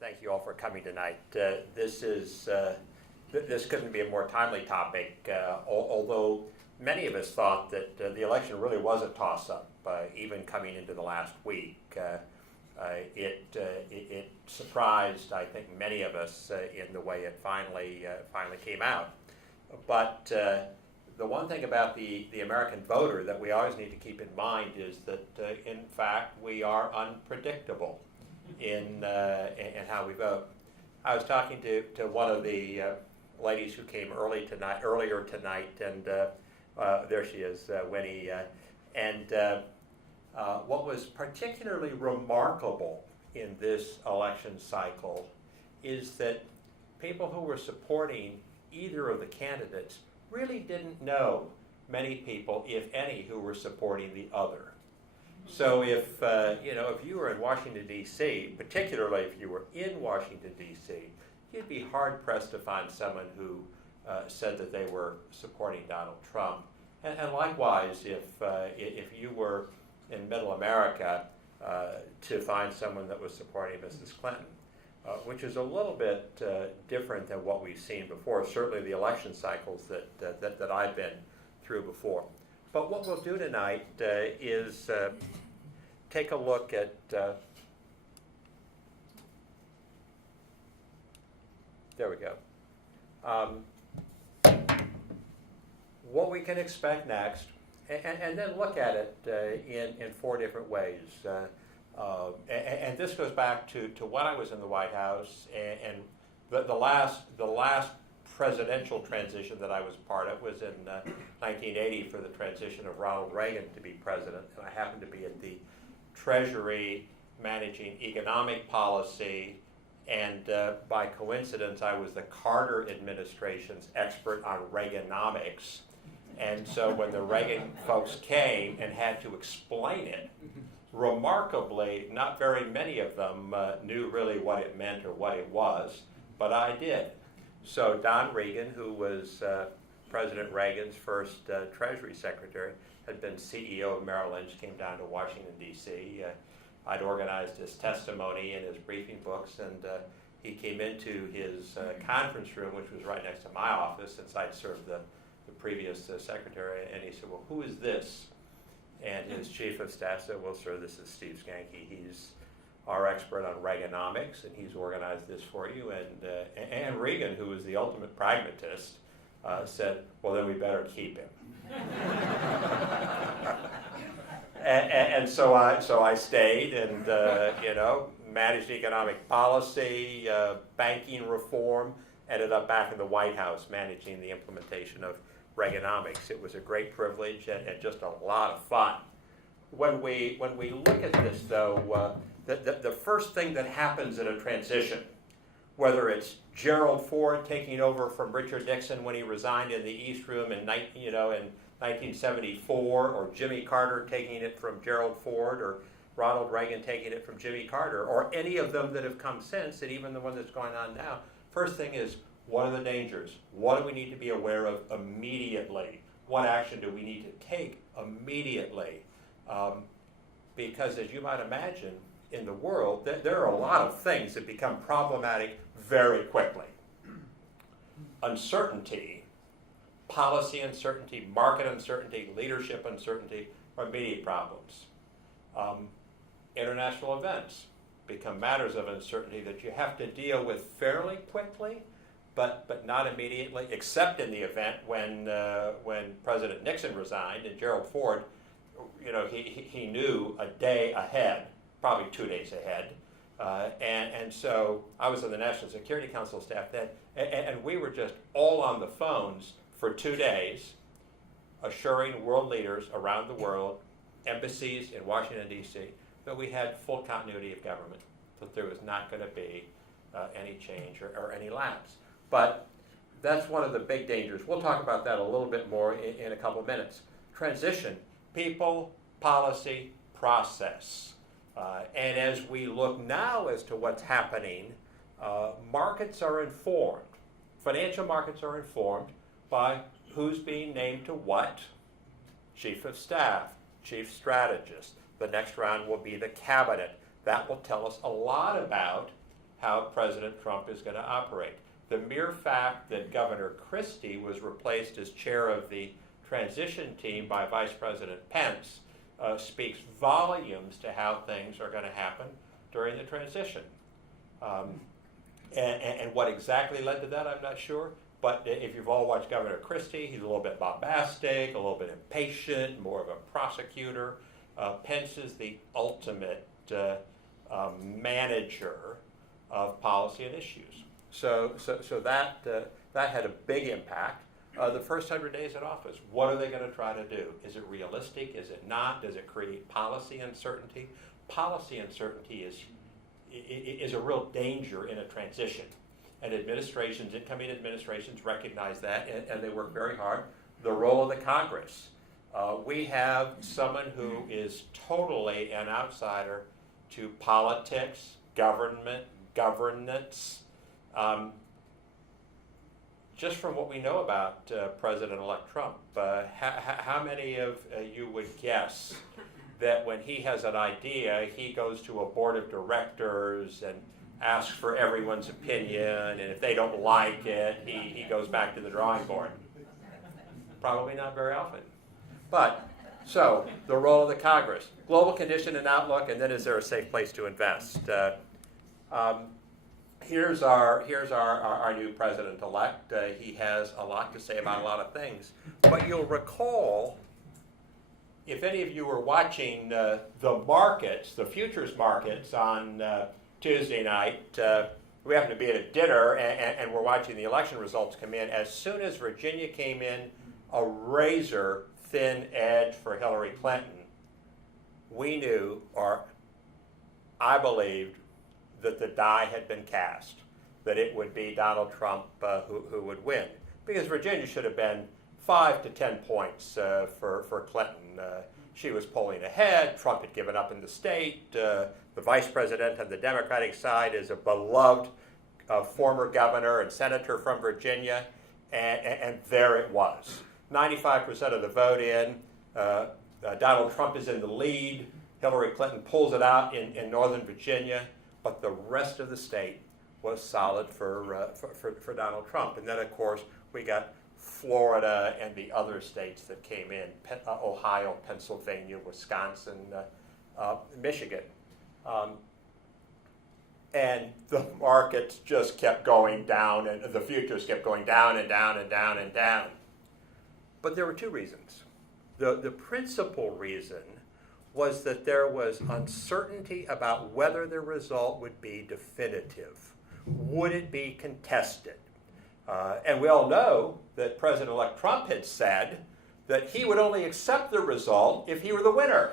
thank you all for coming tonight. This couldn't be a more timely topic, although many of us thought that the election really was a toss-up, even coming into the last week. It surprised, I think, many of us in the way it finally came out. But the one thing about the American voter that we always need to keep in mind is that, in fact, we are unpredictable in how we vote. I was talking to one of the ladies who came earlier tonight, and there she is, Winnie. What was particularly remarkable in this election cycle is that people who were supporting either of the candidates really didn't know many people, if any, who were supporting the other. So if you were in Washington, D.C., particularly if you were in Washington, D.C., you'd be hard-pressed to find someone who said that they were supporting Donald Trump. And likewise, if you were in Middle America, to find someone that was supporting Mrs. Clinton, which is a little bit different than what we've seen before, certainly the election cycles that I've been through before. But what we'll do tonight is take a look at there we go. What we can expect next, and then look at it in four different ways. And this goes back to when I was in the White House, and the last presidential transition that I was part of was in 1980 for the transition of Ronald Reagan to be president, and I happened to be at the Treasury managing economic policy, and by coincidence I was the Carter administration's expert on Reaganomics. And so when the Reagan folks came and had to explain it, remarkably, not very many of them knew really what it meant or what it was, but I did. So Don Regan, who was President Reagan's first Treasury Secretary, had been CEO of Merrill Lynch, came down to Washington, D.C. I'd organized his testimony and his briefing books, and he came into his conference room, which was right next to my office, since I'd served the previous secretary, and he said, "Well, who is this?" And his chief of staff said, "Well, sir, this is Steve Skanke. He's our expert on Reaganomics, and he's organized this for you." And Reagan, who was the ultimate pragmatist, said, "Well, then we better keep him." and so I stayed and managed economic policy, banking reform, ended up back in the White House managing the implementation of Reaganomics. It was a great privilege and just a lot of fun. When we look at this, though, the first thing that happens in a transition, whether it's Gerald Ford taking over from Richard Nixon when he resigned in the East Room in 1974, or Jimmy Carter taking it from Gerald Ford, or Ronald Reagan taking it from Jimmy Carter, or any of them that have come since, and even the one that's going on now, first thing is, what are the dangers? What do we need to be aware of immediately? What action do we need to take immediately? Because as you might imagine, in the world, there are a lot of things that become problematic very quickly. Uncertainty, policy uncertainty, market uncertainty, leadership uncertainty are immediate problems. International events become matters of uncertainty that you have to deal with fairly quickly, but not immediately, except in the event when President Nixon resigned and Gerald Ford, he knew a day ahead, probably 2 days ahead, and so I was on the National Security Council staff then, and we were just all on the phones for 2 days, assuring world leaders around the world, embassies in Washington, D.C., that we had full continuity of government, that there was not going to be any change or any lapse. But that's one of the big dangers. We'll talk about that a little bit more in a couple of minutes. Transition, people, policy, process. And as we look now as to what's happening, markets are informed. Financial markets are informed by who's being named to what. Chief of staff, chief strategist. The next round will be the cabinet. That will tell us a lot about how President Trump is going to operate. The mere fact that Governor Christie was replaced as chair of the transition team by Vice President Pence speaks volumes to how things are going to happen during the transition. And what exactly led to that, I'm not sure. But if you've all watched Governor Christie, he's a little bit bombastic, a little bit impatient, more of a prosecutor. Pence is the ultimate manager of policy and issues. So that had a big impact. The first 100 days in office, what are they going to try to do? Is it realistic? Is it not? Does it create policy uncertainty? Policy uncertainty is a real danger in a transition. And administrations, incoming administrations, recognize that, and they work very hard. The role of the Congress. We have someone who is totally an outsider to politics, government, governance. Just from what we know about President-elect Trump, how many of you would guess that when he has an idea, he goes to a board of directors and asks for everyone's opinion, and if they don't like it, he goes back to the drawing board? Probably not very often. But, so, the role of the Congress. Global condition and outlook, and then is there a safe place to invest? Here's our new president-elect. He has a lot to say about a lot of things. But you'll recall, if any of you were watching the markets, the futures markets on Tuesday night, we happened to be at a dinner and we're watching the election results come in. As soon as Virginia came in, a razor-thin edge for Hillary Clinton, we knew, or I believed, that the die had been cast, that it would be Donald Trump who would win. Because Virginia should have been 5 to 10 points for Clinton. She was polling ahead. Trump had given up in the state. The vice president on the Democratic side is a beloved former governor and senator from Virginia, and there it was. 95% of the vote in. Donald Trump is in the lead. Hillary Clinton pulls it out in Northern Virginia, but the rest of the state was solid for Donald Trump. And then, of course, we got Florida and the other states that came in, Ohio, Pennsylvania, Wisconsin, Michigan. And the markets just kept going down, and the futures kept going down and down and down and down. But there were two reasons. The principal reason was that there was uncertainty about whether the result would be definitive. Would it be contested? And we all know that President-elect Trump had said that he would only accept the result if he were the winner.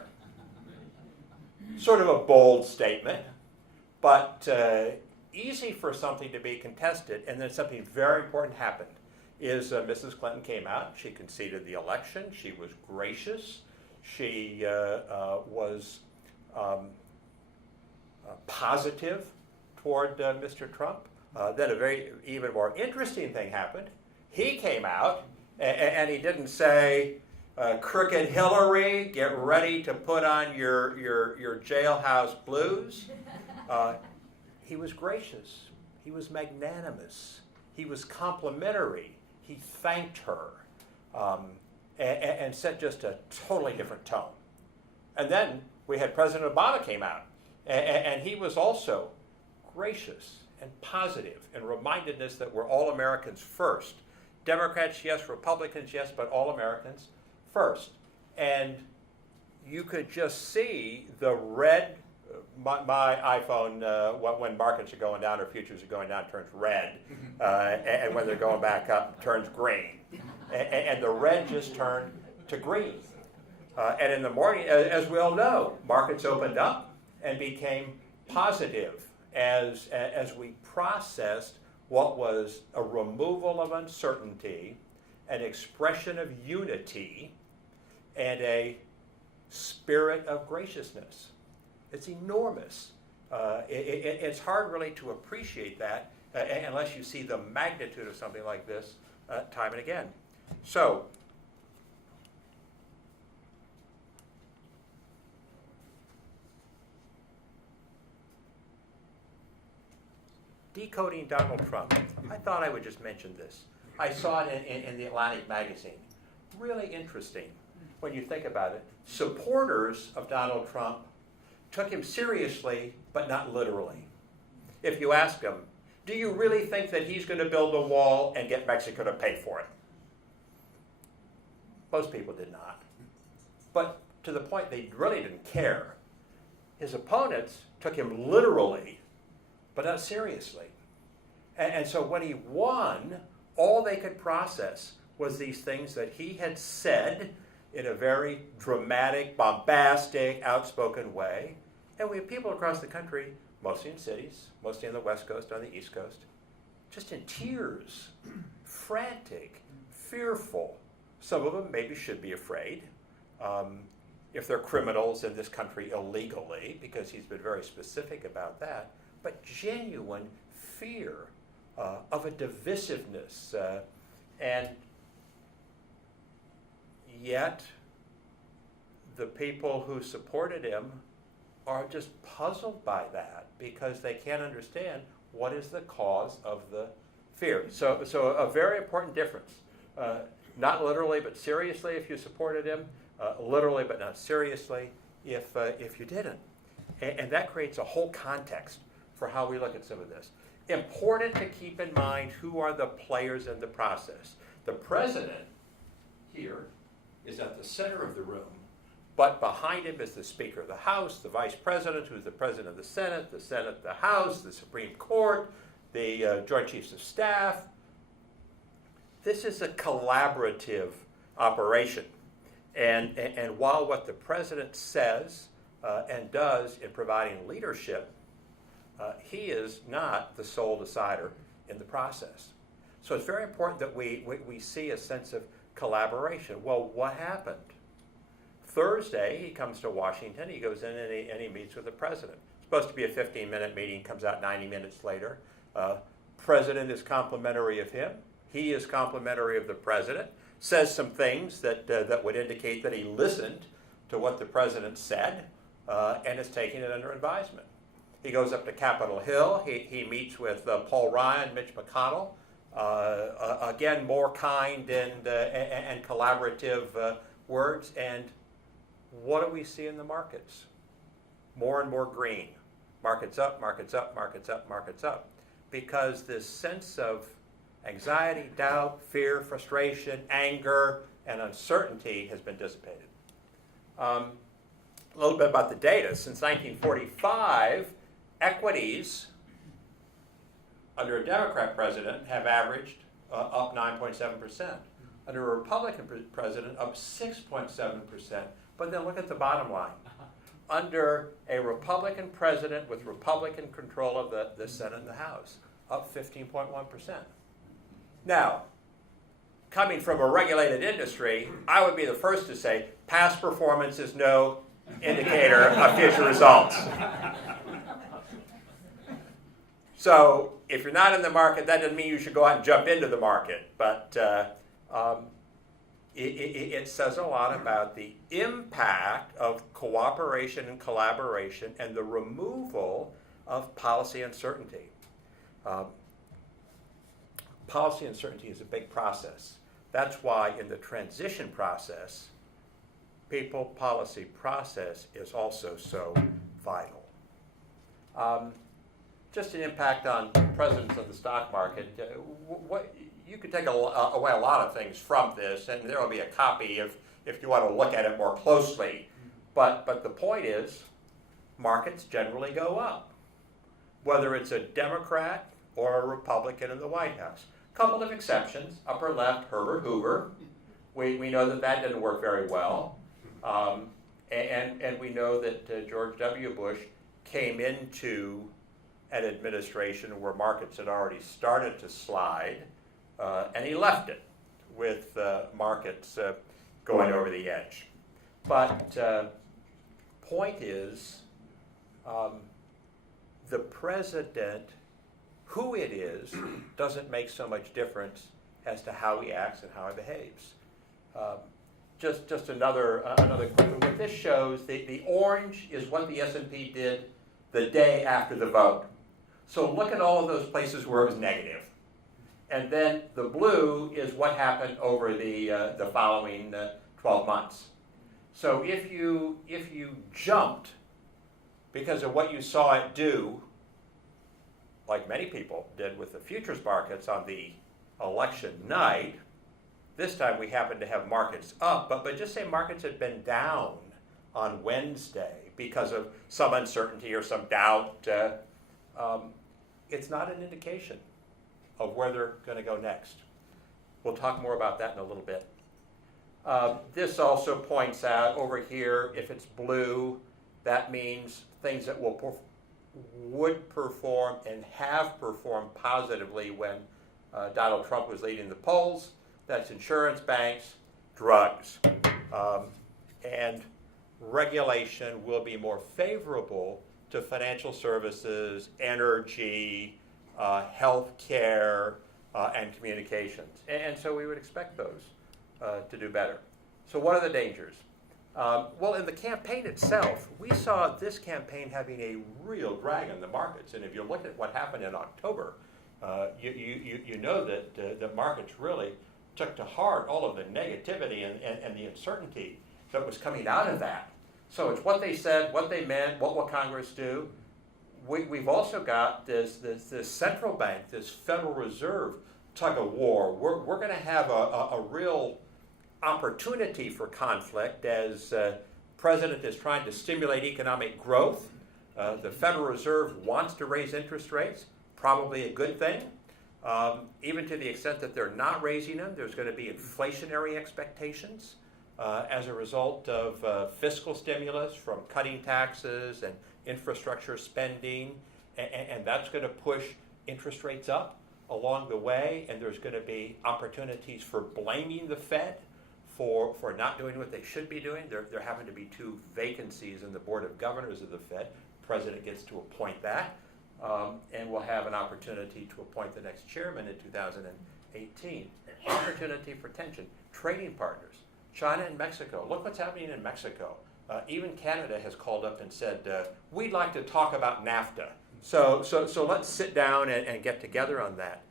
Sort of a bold statement, but easy for something to be contested. And then something very important happened, is Mrs. Clinton came out, she conceded the election, she was gracious, she was positive toward Mr. Trump. Then a very even more interesting thing happened. He came out and he didn't say, "Crooked Hillary, get ready to put on your jailhouse blues." He was gracious. He was magnanimous. He was complimentary. He thanked her and set just a totally different tone. And then we had President Obama came out, and he was also gracious and positive and reminded us that we're all Americans first. Democrats, yes, Republicans, yes, but all Americans first. And you could just see the red, my iPhone, when markets are going down or futures are going down, turns red. And when they're going back up, turns green. And the red just turned to green. And in the morning, as we all know, markets opened up and became positive as we processed what was a removal of uncertainty, an expression of unity, and a spirit of graciousness. It's enormous. It's hard really to appreciate that unless you see the magnitude of something like this time and again. So, Decoding Donald Trump. I thought I would just mention this. I saw it in the Atlantic magazine. Really interesting when you think about it. Supporters of Donald Trump took him seriously, but not literally. If you ask them, do you really think that he's going to build a wall and get Mexico to pay for it? Most people did not. But to the point they really didn't care. His opponents took him literally, but not seriously. And so when he won, all they could process was these things that he had said in a very dramatic, bombastic, outspoken way. And we have people across the country, mostly in cities, mostly on the West Coast, on the East Coast, just in tears, frantic, fearful. Some of them maybe should be afraid. If they're criminals in this country illegally, because he's been very specific about that, but genuine fear of a divisiveness. And yet, the people who supported him are just puzzled by that because they can't understand what is the cause of the fear. So a very important difference. Not literally, but seriously if you supported him. Literally, but not seriously if you didn't. And that creates a whole context for how we look at some of this. Important to keep in mind who are the players in the process. The president here is at the center of the room, but behind him is the Speaker of the House, the Vice President, who's the President of the Senate, the House, the Supreme Court, the Joint Chiefs of Staff. This is a collaborative operation. And while what the president says and does in providing leadership, he is not the sole decider in the process. So it's very important that we see a sense of collaboration. Well, what happened? Thursday, he comes to Washington, he goes in and he meets with the president. It's supposed to be a 15-minute meeting, comes out 90 minutes later. President is complimentary of him. He is complimentary of the president. Says some things that would indicate that he listened to what the president said and is taking it under advisement. He goes up to Capitol Hill. He meets with Paul Ryan, Mitch McConnell. Again, more kind and collaborative words. And what do we see in the markets? More and more green. Markets up, markets up, markets up, markets up. Because this sense of anxiety, doubt, fear, frustration, anger, and uncertainty has been dissipated. A little bit about the data. Since 1945, equities under a Democrat president have averaged up 9.7%. Under a Republican president, up 6.7%. But then look at the bottom line. Under a Republican president with Republican control of the Senate and the House, up 15.1%. Now, coming from a regulated industry, I would be the first to say past performance is no indicator of future results. So if you're not in the market, that doesn't mean you should go out and jump into the market. But it says a lot about the impact of cooperation and collaboration and the removal of policy uncertainty. Policy uncertainty is a big process. That's why in the transition process, people policy process is also so vital. Just an impact on presidents of the stock market. You could take away a lot of things from this, and there will be a copy if you want to look at it more closely. But the point is, markets generally go up, whether it's a Democrat or a Republican in the White House. Couple of exceptions, upper left, Herbert Hoover. We know that didn't work very well. And we know that George W. Bush came into an administration where markets had already started to slide, and he left it with markets going over the edge. But point is, the president, who it is, doesn't make so much difference as to how he acts and how he behaves. Just another quick one. What this shows, the orange is what the S&P did the day after the vote. So look at all of those places where it was negative. And then the blue is what happened over the following 12 months. So if you jumped because of what you saw it do, like many people did with the futures markets on the election night, this time we happened to have markets up, but just say markets had been down on Wednesday because of some uncertainty or some doubt, it's not an indication of where they're going to go next. We'll talk more about that in a little bit. This also points out over here, if it's blue, that means things that would perform and have performed positively when Donald Trump was leading the polls. That's insurance, banks, drugs. And regulation will be more favorable to financial services, energy, healthcare, and communications. And so we would expect those to do better. So what are the dangers? Well, in the campaign itself, we saw this campaign having a real drag on the markets. And if you look at what happened in October, you know that the markets really took to heart all of the negativity and the uncertainty that was coming out of that. So it's what they said, what they meant, what will Congress do. We've also got this central bank, this Federal Reserve tug of war. We're going to have a real opportunity for conflict as President is trying to stimulate economic growth. The Federal Reserve wants to raise interest rates, probably a good thing. Even to the extent that they're not raising them, there's going to be inflationary expectations as a result of fiscal stimulus from cutting taxes and infrastructure spending, and that's going to push interest rates up along the way, and there's going to be opportunities for blaming the Fed for not doing what they should be doing. There happen to be 2 vacancies in the Board of Governors of the Fed. The President gets to appoint that, and we'll have an opportunity to appoint the next chairman in 2018. Opportunity for tension. Trading partners, China and Mexico. Look what's happening in Mexico. Even Canada has called up and said, we'd like to talk about NAFTA. So let's sit down and get together on that.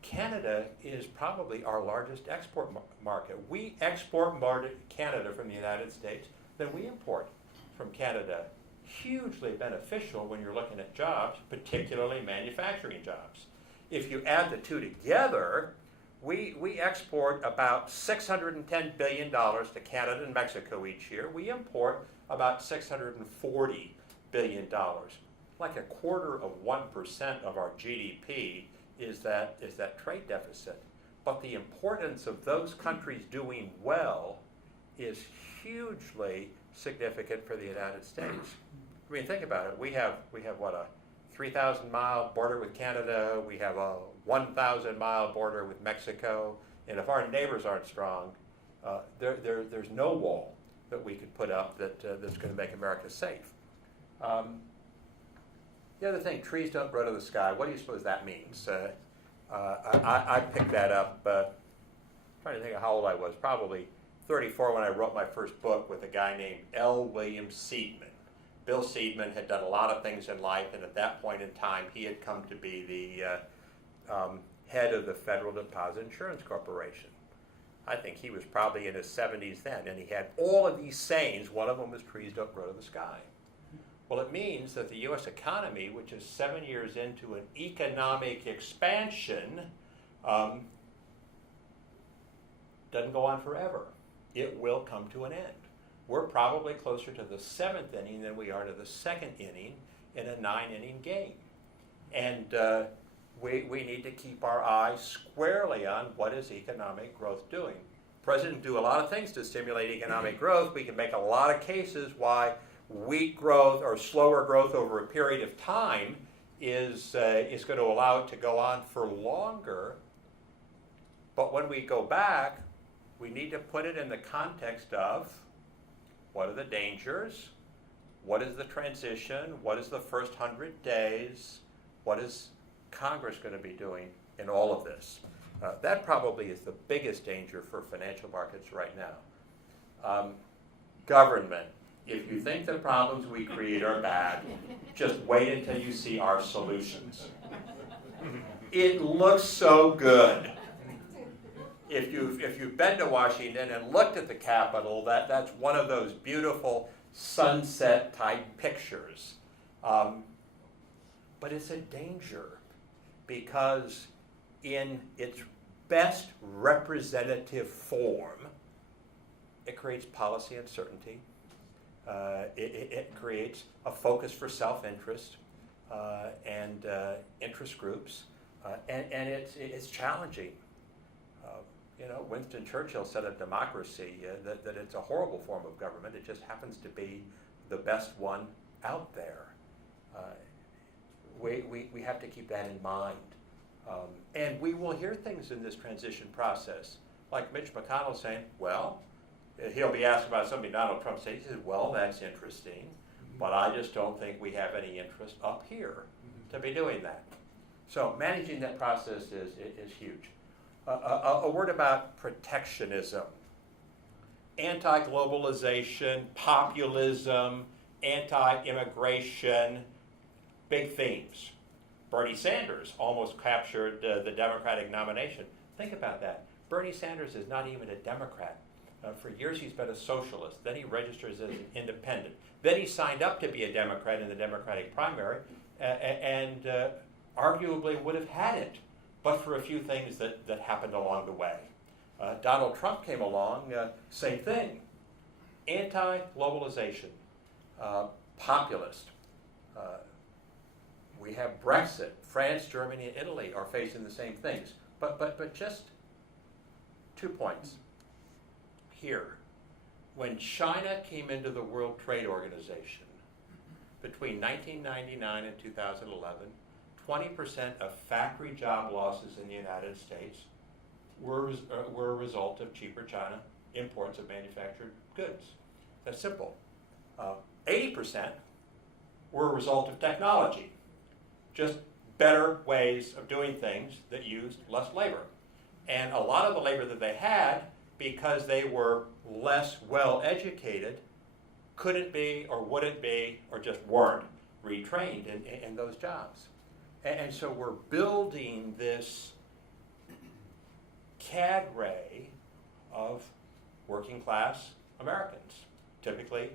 Canada is probably our largest export market. We export more to Canada from the United States than we import from Canada. Hugely beneficial when you're looking at jobs, particularly manufacturing jobs. If you add the 2 together, we export about $610 billion to Canada and Mexico each year. We import about $640 billion. Like a quarter of 1% of our GDP is that trade deficit. But the importance of those countries doing well is hugely significant for the United States. I mean, think about it. We have what, a 3,000-mile border with Canada. We have a 1,000-mile border with Mexico. And if our neighbors aren't strong, there's no wall that we could put up that's going to make America safe. The other thing, trees don't grow to the sky. What do you suppose that means? I picked that up, trying to think of how old I was, probably 34 when I wrote my first book with a guy named L. William Seidman. Bill Seidman had done a lot of things in life, and at that point in time, he had come to be the head of the Federal Deposit Insurance Corporation. I think he was probably in his 70s then, and he had all of these sayings. One of them was trees don't grow to the sky. Well, it means that the U.S. economy, which is 7 years into an economic expansion, doesn't go on forever. It will come to an end. We're probably closer to the 7th inning than we are to the 2nd inning in a 9-inning game. And we need to keep our eyes squarely on what is economic growth doing. The President can do a lot of things to stimulate economic growth. We can make a lot of cases why weak growth or slower growth over a period of time is going to allow it to go on for longer. But when we go back, we need to put it in the context of what are the dangers, what is the transition, what is the first 100 days, what is Congress going to be doing in all of this. That probably is the biggest danger for financial markets right now. Government If you think the problems we create are bad, just wait until you see our solutions. It looks so good. If you've been to Washington and looked at the Capitol, that's one of those beautiful sunset type pictures. But it's a danger because in its best representative form, it creates policy uncertainty. It creates a focus for self-interest and interest groups, and it's challenging. Winston Churchill said of democracy that it's a horrible form of government. It just happens to be the best one out there. We have to keep that in mind. And we will hear things in this transition process, like Mitch McConnell saying, well, he'll be asked about something Donald Trump said. He says, well, that's interesting, but I just don't think we have any interest up here to be doing that. So managing that process is huge. A word about protectionism. Anti-globalization, populism, anti-immigration, big themes. Bernie Sanders almost captured the Democratic nomination. Think about that. Bernie Sanders is not even a Democrat. For years he's been a socialist. Then he registers as an independent. Then he signed up to be a Democrat in the Democratic primary and arguably would have had it, but for a few things that happened along the way. Donald Trump came along, same thing. Anti-globalization, populist. We have Brexit. France, Germany, and Italy are facing the same things. But just 2 points here. When China came into the World Trade Organization between 1999 and 2011, 20% of factory job losses in the United States were a result of cheaper China imports of manufactured goods. That's simple. 80% were a result of technology, just better ways of doing things that used less labor. And a lot of the labor that they had, because they were less well educated, couldn't be or wouldn't be or just weren't retrained in those jobs. And so we're building this cadre of working class Americans, typically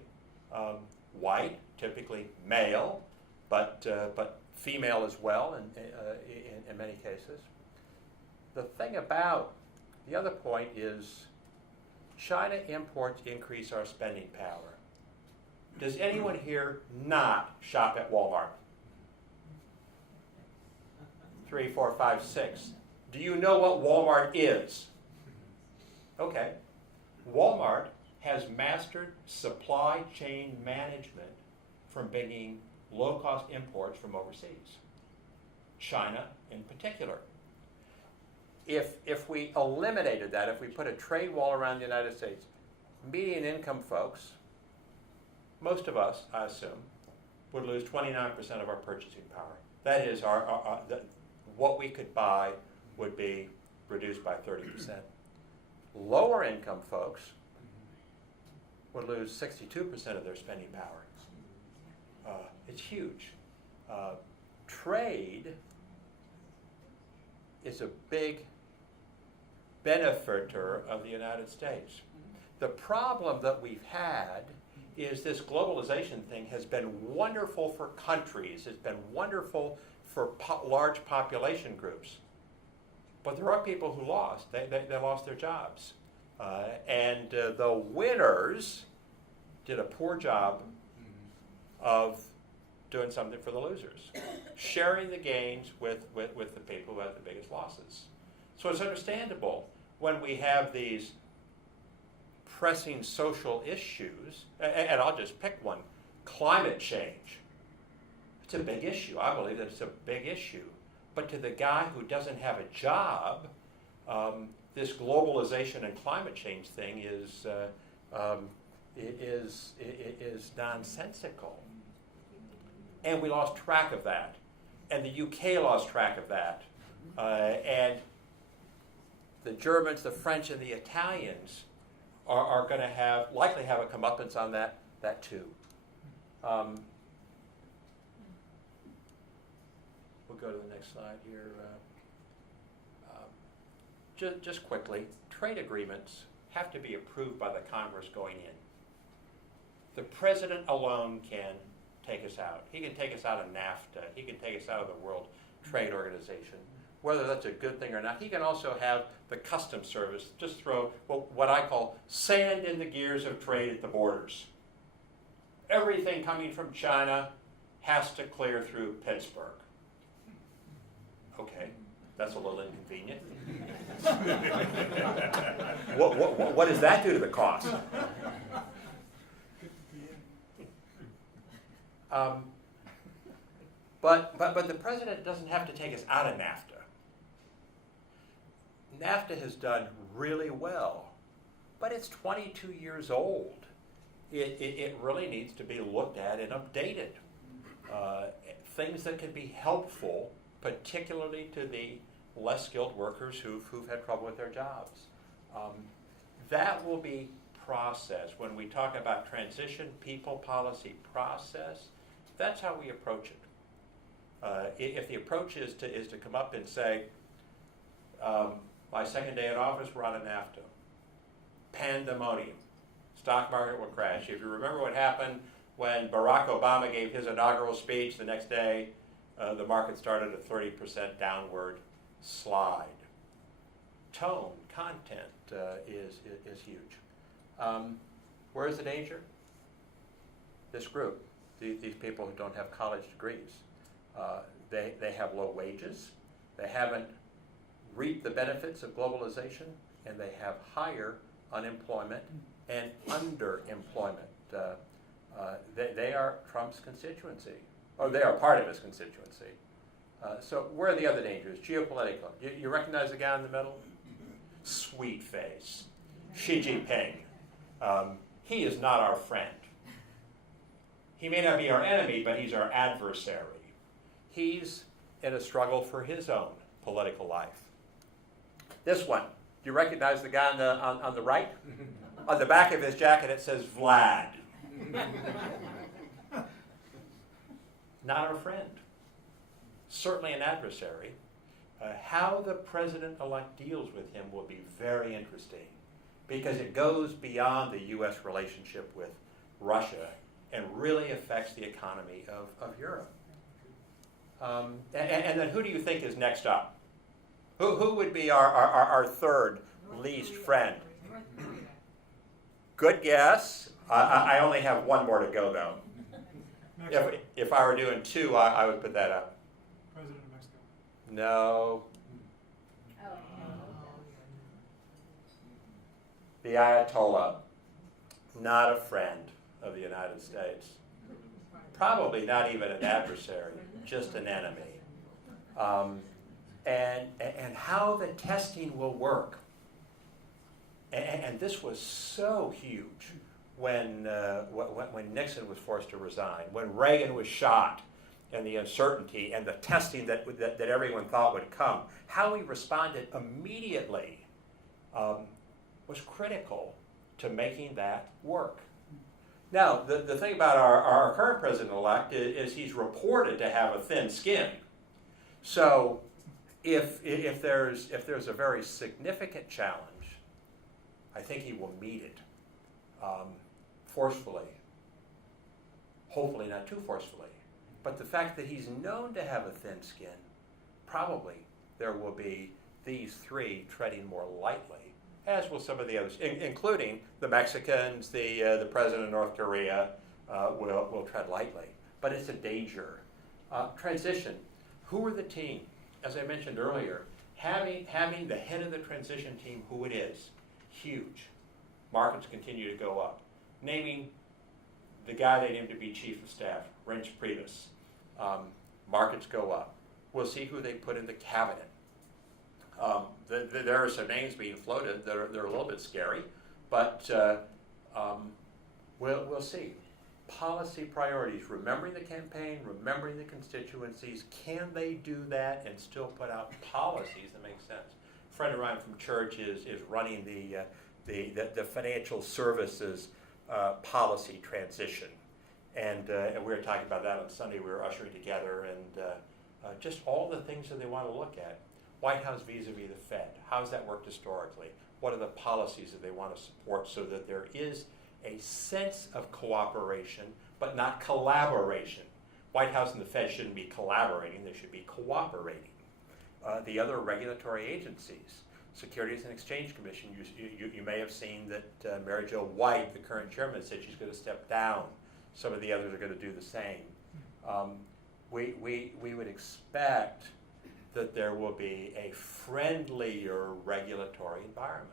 white, typically male, but female as well in many cases. The other point is China imports increase our spending power. Does anyone here not shop at Walmart? 3, 4, 5, 6. Do you know what Walmart is? Okay. Walmart has mastered supply chain management from bringing low-cost imports from overseas, China in particular. If we eliminated that, if we put a trade wall around the United States, median income folks, most of us, I assume, would lose 29% of our purchasing power. That is, what we could buy would be reduced by 30%. Lower income folks would lose 62% of their spending power. It's huge. Trade is a big benefactor of the United States. The problem that we've had is this globalization thing has been wonderful for countries. It's been wonderful for large population groups. But there are people who lost. They lost their jobs. And the winners did a poor job of doing something for the losers, sharing the gains with the people who had the biggest losses. So it's understandable when we have these pressing social issues, and I'll just pick one, climate change. It's a big issue. I believe that it's a big issue. But to the guy who doesn't have a job, this globalization and climate change thing is nonsensical. And we lost track of that. And the UK lost track of that. And the Germans, the French, and the Italians are going to likely have a comeuppance on that that too. We'll go to the next slide here. Just quickly, trade agreements have to be approved by the Congress going in. The president alone can take us out. He can take us out of NAFTA. He can take us out of the World Trade Organization. Whether that's a good thing or not, he can also have the Customs Service just throw what I call sand in the gears of trade at the borders. Everything coming from China has to clear through Pittsburgh. Okay, that's a little inconvenient. What does that do to the cost? But the president doesn't have to take us out of NAFTA. NAFTA has done really well, but it's 22 years old. It really needs to be looked at and updated. Things that can be helpful, particularly to the less skilled workers who've had trouble with their jobs. That will be processed. When we talk about transition, people, policy, process, that's how we approach it. If the approach is to come up and say, my second day in office, we're out of NAFTA. Pandemonium. Stock market will crash. If you remember what happened when Barack Obama gave his inaugural speech, the next day the market started a 30% downward slide. Tone, content is huge. Where's the danger? This group, these people who don't have college degrees, they have low wages, they haven't reaped the benefits of globalization, and they have higher unemployment and underemployment. They are Trump's constituency, or they are part of his constituency. So where are the other dangers? Geopolitical. You recognize the guy in the middle? Sweet face. Xi Jinping. He is not our friend. He may not be our enemy, but he's our adversary. He's in a struggle for his own political life. This one, do you recognize the guy on the right? On the back of his jacket it says Vlad. Not our friend. Certainly an adversary. How the president-elect deals with him will be very interesting because it goes beyond the U.S. relationship with Russia and really affects the economy of Europe. And then who do you think is next up? Who would be our third least friend? Good guess. I only have one more to go, though. If I were doing two, I would put that up. President of Mexico. No. The Ayatollah, not a friend of the United States. Probably not even an adversary, just an enemy. And how the testing will work. And this was so huge when Nixon was forced to resign, when Reagan was shot, and the uncertainty and the testing that everyone thought would come. How he responded immediately was critical to making that work. Now, the thing about our current president-elect is he's reported to have a thin skin. So if there's a very significant challenge, I think he will meet it forcefully. Hopefully not too forcefully. But the fact that he's known to have a thin skin, probably there will be these three treading more lightly, as will some of the others, including the Mexicans, the president of North Korea will tread lightly. But it's a danger. Transition. Who are the team? As I mentioned earlier, having the head of the transition team who it is, huge. Markets continue to go up. Naming the guy they named to be chief of staff, Reince Priebus. Markets go up. We'll see who they put in the cabinet. There are some names being floated that are a little bit scary, but we'll see. Policy priorities, remembering the campaign, remembering the constituencies. Can they do that and still put out policies that make sense? A friend of mine from church is running the financial services policy transition. And we were talking about that on Sunday. We were ushering together, and just all the things that they want to look at. White House vis-a-vis the Fed. How has that worked historically? What are the policies that they want to support so that there is a sense of cooperation, but not collaboration? White House and the Fed shouldn't be collaborating, they should be cooperating. The other regulatory agencies, Securities and Exchange Commission, you may have seen that Mary Jo White, the current chairman, said she's going to step down. Some of the others are going to do the same. We would expect that there will be a friendlier regulatory environment.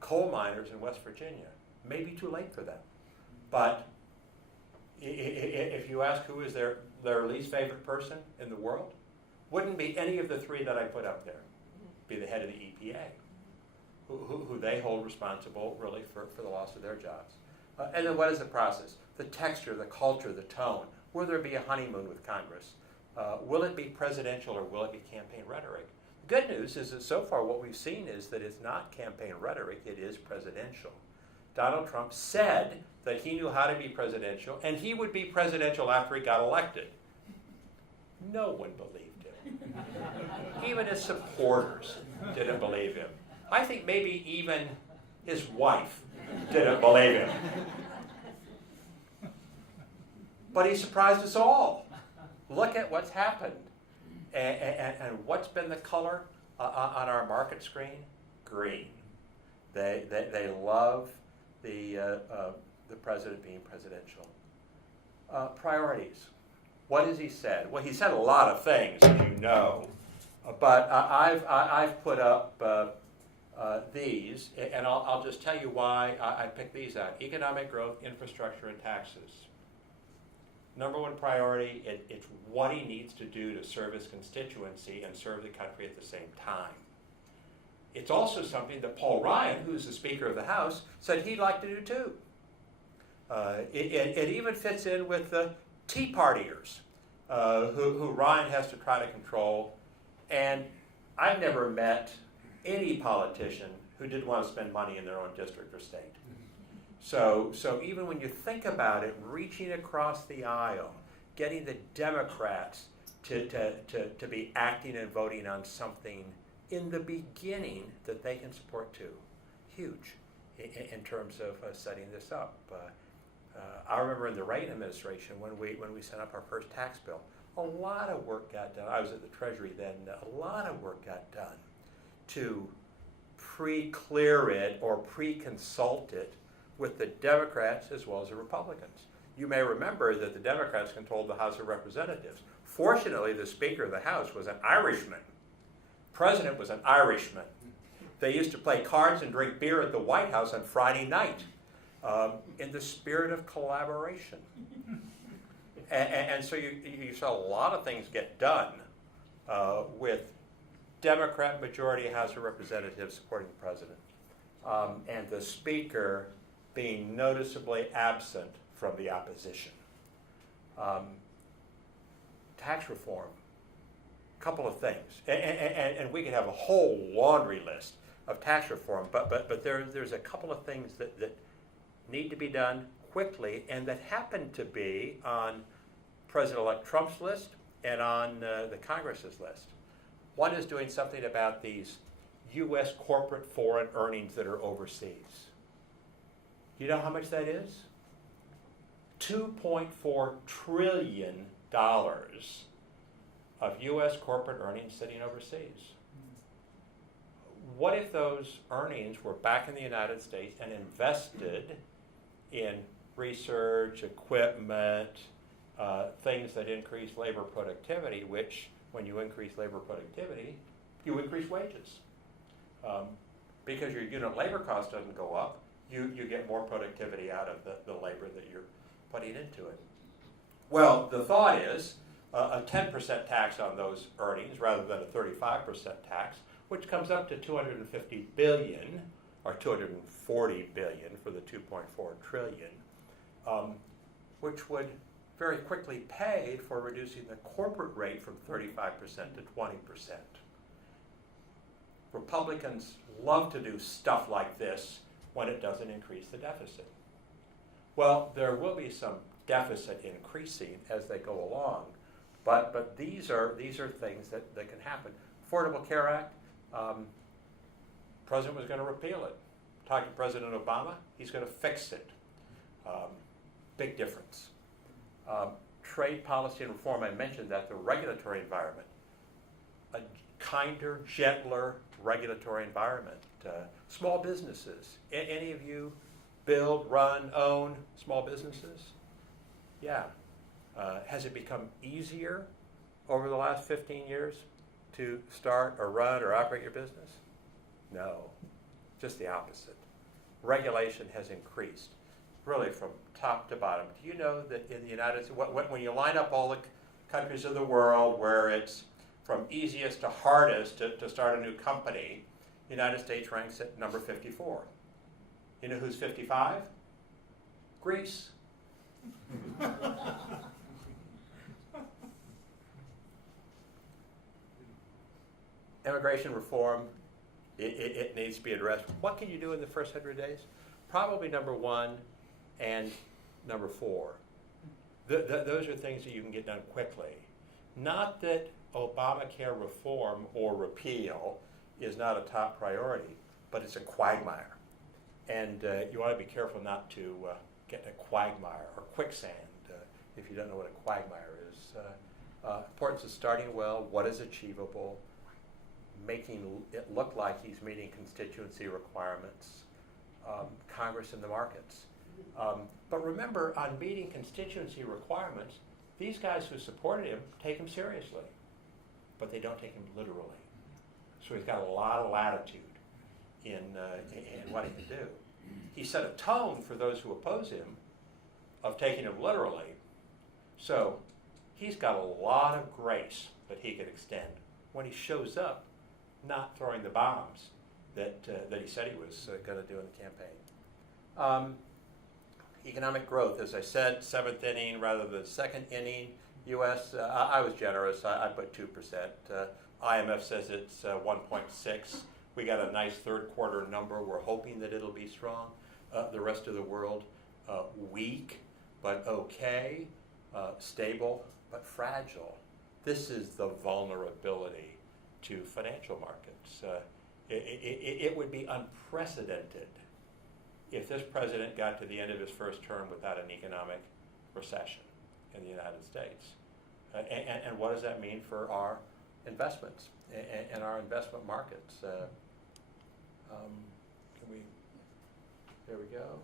Coal miners in West Virginia, may be too late for them, but if you ask who is their least favorite person in the world, wouldn't be any of the three that I put up there. Be the head of the EPA, who they hold responsible really for the loss of their jobs. And then what is the process? The texture, the culture, the tone. Will there be a honeymoon with Congress? Will it be presidential or will it be campaign rhetoric? The good news is that so far what we've seen is that it's not campaign rhetoric, it is presidential. Donald Trump said that he knew how to be presidential and he would be presidential after he got elected. No one believed him. Even his supporters didn't believe him. I think maybe even his wife didn't believe him. But he surprised us all. Look at what's happened. And what's been the color on our market screen? Green. They love the president being presidential. Priorities. What has he said? Well, he said a lot of things, as you know. But I've put up these, and I'll just tell you why I picked these out. Economic growth, infrastructure, and taxes. Number one priority, it's what he needs to do to serve his constituency and serve the country at the same time. It's also something that Paul Ryan, who's the Speaker of the House, said he'd like to do too. It even fits in with the Tea Partiers, who Ryan has to try to control. And I've never met any politician who didn't want to spend money in their own district or state. So even when you think about it, reaching across the aisle, getting the Democrats to be acting and voting on something in the beginning that they can support too, huge in terms of setting this up. I remember in the Reagan administration when we sent up our first tax bill, a lot of work got done. I was at the Treasury then. A lot of work got done to pre-clear it or pre-consult it with the Democrats as well as the Republicans. You may remember that the Democrats controlled the House of Representatives. Fortunately, the Speaker of the House was an Irishman. The President was an Irishman. They used to play cards and drink beer at the White House on Friday night in the spirit of collaboration. And so you saw a lot of things get done with Democrat majority House of Representatives supporting the President. And the Speaker being noticeably absent from the opposition. Tax reform, a couple of things. And we could have a whole laundry list of tax reform, but there's a couple of things that need to be done quickly and that happen to be on President-elect Trump's list and on the Congress's list. One is doing something about these U.S. corporate foreign earnings that are overseas. You know how much that is? $2.4 trillion of U.S. corporate earnings sitting overseas. What if those earnings were back in the United States and invested in research, equipment, things that increase labor productivity, which when you increase labor productivity, you increase wages. Because your unit labor cost doesn't go up, you get more productivity out of the labor that you're putting into it. Well, the thought is a 10% tax on those earnings rather than a 35% tax, which comes up to $250 billion, or $240 billion for the $2.4 trillion, which would very quickly pay for reducing the corporate rate from 35% to 20%. Republicans love to do stuff like this when it doesn't increase the deficit. Well, there will be some deficit increasing as they go along, but these are things that can happen. Affordable Care Act, President was going to repeal it. Talking to President Obama, he's going to fix it. Big difference. Trade policy and reform, I mentioned that the regulatory environment, a kinder, gentler regulatory environment. Small businesses, any of you build, run, own small businesses? Yeah. Has it become easier over the last 15 years to start or run or operate your business? No, just the opposite. Regulation has increased, really from top to bottom. Do you know that in the United States, when you line up all the countries of the world where it's from easiest to hardest to start a new company, the United States ranks at number 54. You know who's 55? Greece. Immigration reform, it needs to be addressed. What can you do in the first 100 days? Probably number 1 and number 4. Those are things that you can get done quickly. Not that Obamacare reform or repeal is not a top priority, but it's a quagmire. And you want to be careful not to get in a quagmire or quicksand if you don't know what a quagmire is. Importance of starting well, what is achievable, making it look like he's meeting constituency requirements, Congress and the markets. But remember, on meeting constituency requirements, these guys who supported him take him seriously, but they don't take him literally. So he's got a lot of latitude in what he can do. He set a tone for those who oppose him of taking him literally. So he's got a lot of grace that he can extend when he shows up, not throwing the bombs that he said he was going to do in the campaign. Economic growth, as I said, 7th inning rather than 2nd inning. U.S., I was generous. I put 2%. IMF says it's 1.6. We got a nice third quarter number. We're hoping that it'll be strong. The rest of the world, weak but okay, stable but fragile. This is the vulnerability to financial markets. It would be unprecedented if this president got to the end of his first term without an economic recession in the United States. And what does that mean for our investments and our investment markets? There we go.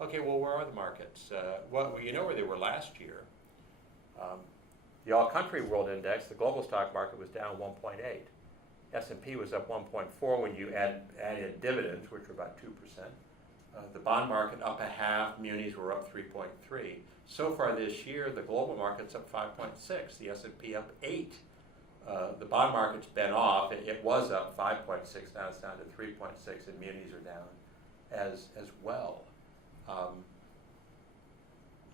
Okay, well, where are the markets? Well, you know where they were last year. The all-country world index, the global stock market, was down 1.8. S&P was up 1.4 when you add in dividends, which were about 2%. The bond market up 0.5, munis were up 3.3. So far this year, the global market's up 5.6, the S&P up 8. The bond market's been off. It was up 5.6, now it's down to 3.6, and munis are down as well.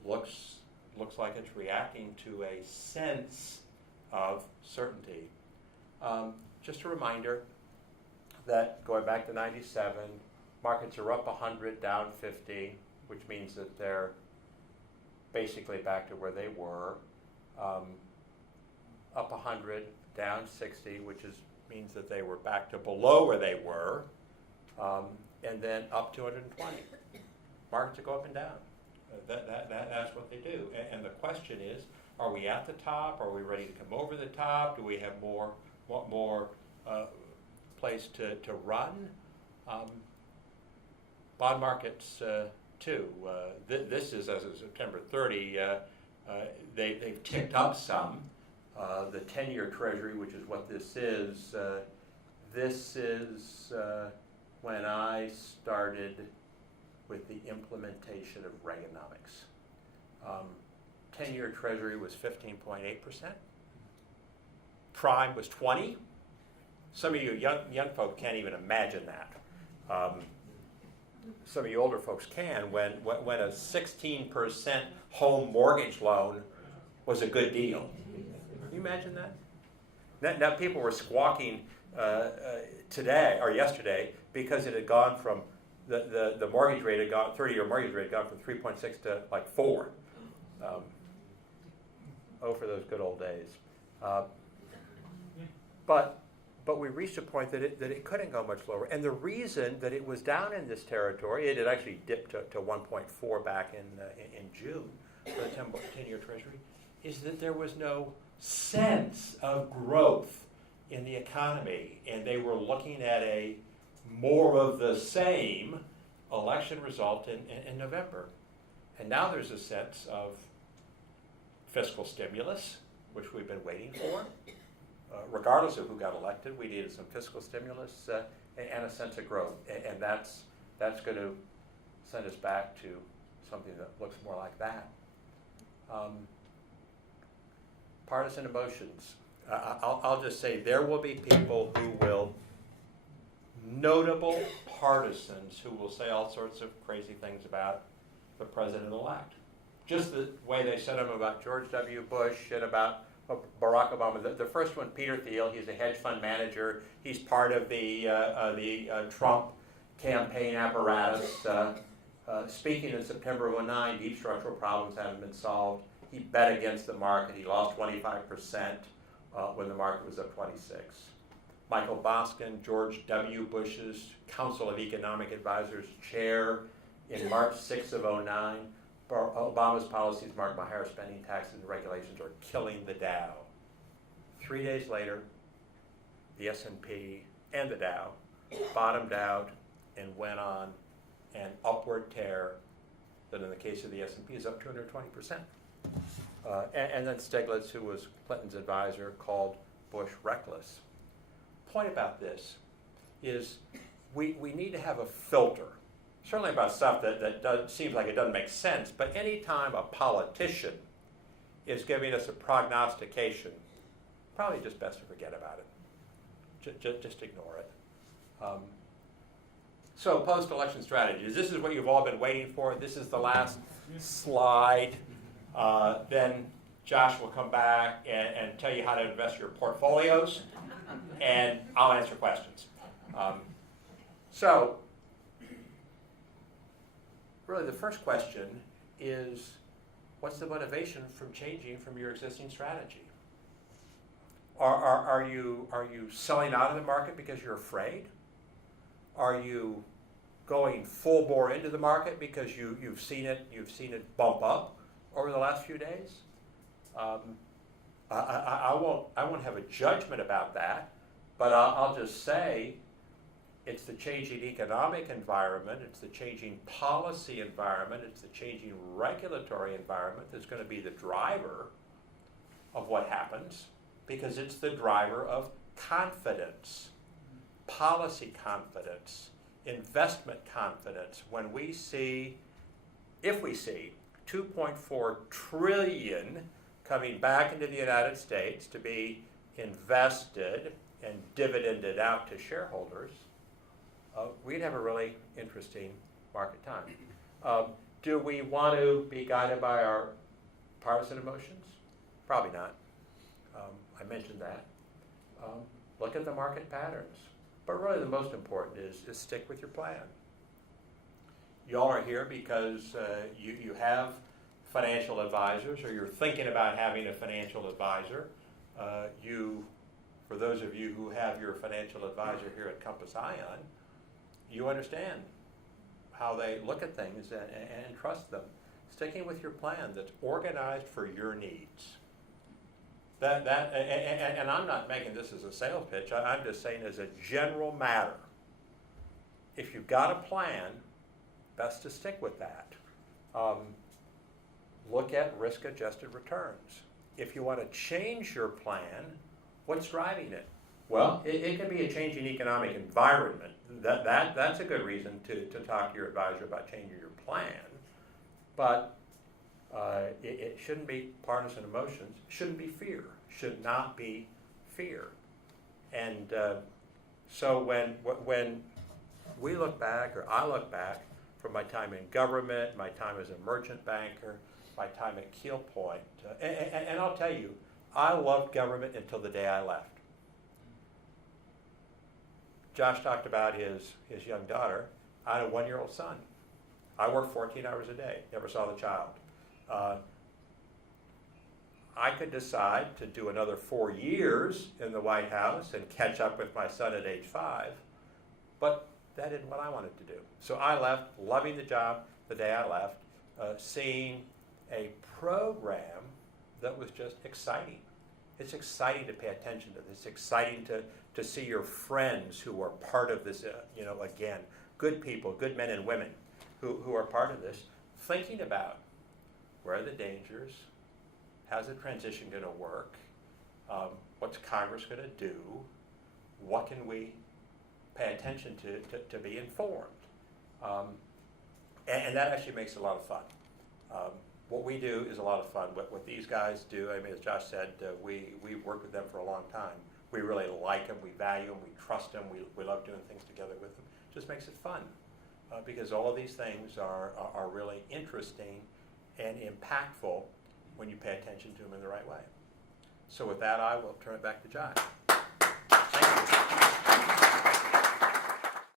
Looks like it's reacting to a sense of certainty. Just a reminder that going back to 97, markets are up 100, down 50, which means that they're basically back to where they were. Up 100, down 60, which means that they were back to below where they were, and then up 220. Markets go up and down. That's what they do. And the question is, are we at the top? Are we ready to come over the top? Do we have more place to run? Bond markets too. This is as of September 30. They've ticked up some. The 10-year Treasury, which is what this is when I started with the implementation of Reaganomics. 10-year Treasury was 15.8%. Prime was 20. Some of you young folk can't even imagine that. Some of you older folks can, when a 16% home mortgage loan was a good deal. Can you imagine that? Now people were squawking today or yesterday because it had gone from the mortgage rate had gone, 30-year mortgage rate had gone from 3.6 to like 4. For those good old days. But we reached a point that it couldn't go much lower. And the reason that it was down in this territory, it had actually dipped to 1.4 back in June for the 10-year Treasury, is that there was no sense of growth in the economy. And they were looking at a more of the same election result in November. And now there's a sense of fiscal stimulus, which we've been waiting for. Regardless of who got elected, we needed some fiscal stimulus and a sense of growth. And that's going to send us back to something that looks more like that. Partisan emotions. I'll just say there will be people who will, notable partisans who will say all sorts of crazy things about the president-elect. Just the way they said them about George W. Bush and about Barack Obama. The first one, Peter Thiel, he's a hedge fund manager. He's part of the Trump campaign apparatus. Speaking in September of 2009, deep structural problems haven't been solved. He bet against the market. He lost 25% when the market was up 26. Michael Boskin, George W. Bush's Council of Economic Advisors chair in March 6 of 2009. Obama's policies marked by higher spending, taxes, and regulations are killing the Dow. 3 days later, the S&P and the Dow bottomed out and went on an upward tear that in the case of the S&P is up 220%. And then Stiglitz, who was Clinton's advisor, called Bush reckless. Point about this is we need to have a filter. Certainly about stuff that seems like it doesn't make sense, but anytime a politician is giving us a prognostication, probably just best to forget about it. Just ignore it. So post-election strategies. This is what you've all been waiting for. This is the last slide. Then Josh will come back and tell you how to invest your portfolios, and I'll answer questions. So really the first question is, what's the motivation from changing from your existing strategy? Are you selling out of the market because you're afraid? Are you going full bore into the market because you've seen it bump up over the last few days? I won't have a judgment about that, but I'll just say it's the changing economic environment, it's the changing policy environment, it's the changing regulatory environment that's going to be the driver of what happens, because it's the driver of confidence, policy confidence, investment confidence. When we see, if we see 2.4 trillion coming back into the United States to be invested and dividended out to shareholders, we'd have a really interesting market time. Do we want to be guided by our partisan emotions? Probably not. I mentioned that. Look at the market patterns. But really the most important is stick with your plan. You all are here because you have financial advisors, or you're thinking about having a financial advisor. For those of you who have your financial advisor here at Compass Ion, you understand how they look at things and trust them. Sticking with your plan that's organized for your needs. And I'm not making this as a sales pitch. I'm just saying as a general matter, if you've got a plan, best to stick with that. Look at risk-adjusted returns. If you want to change your plan, what's driving it? Well, it can be a changing economic environment. That's a good reason to talk to your advisor about changing your plan. But it shouldn't be partisan emotions. It shouldn't be fear. Should not be fear. And so when we look back, or I look back from my time in government, my time as a merchant banker, my time at Keel Point, and I'll tell you, I loved government until the day I left. Josh talked about his young daughter. I had a 1-year-old son. I worked 14 hours a day, never saw the child. I could decide to do another 4 years in the White House and catch up with my son at age 5, but that isn't what I wanted to do. So I left, loving the job the day I left, seeing a program that was just exciting. It's exciting to pay attention to this. It's exciting to see your friends who are part of this, again, good people, good men and women who are part of this, thinking about where are the dangers, how's the transition going to work, what's Congress going to do, what can we pay attention to be informed. And that actually makes it a lot of fun. What we do is a lot of fun. What these guys do, I mean, as Josh said, we've worked with them for a long time. We really like them, we value them, we trust them, we love doing things together with them. It just makes it fun because all of these things are really interesting and impactful when you pay attention to them in the right way. So with that, I will turn it back to Josh.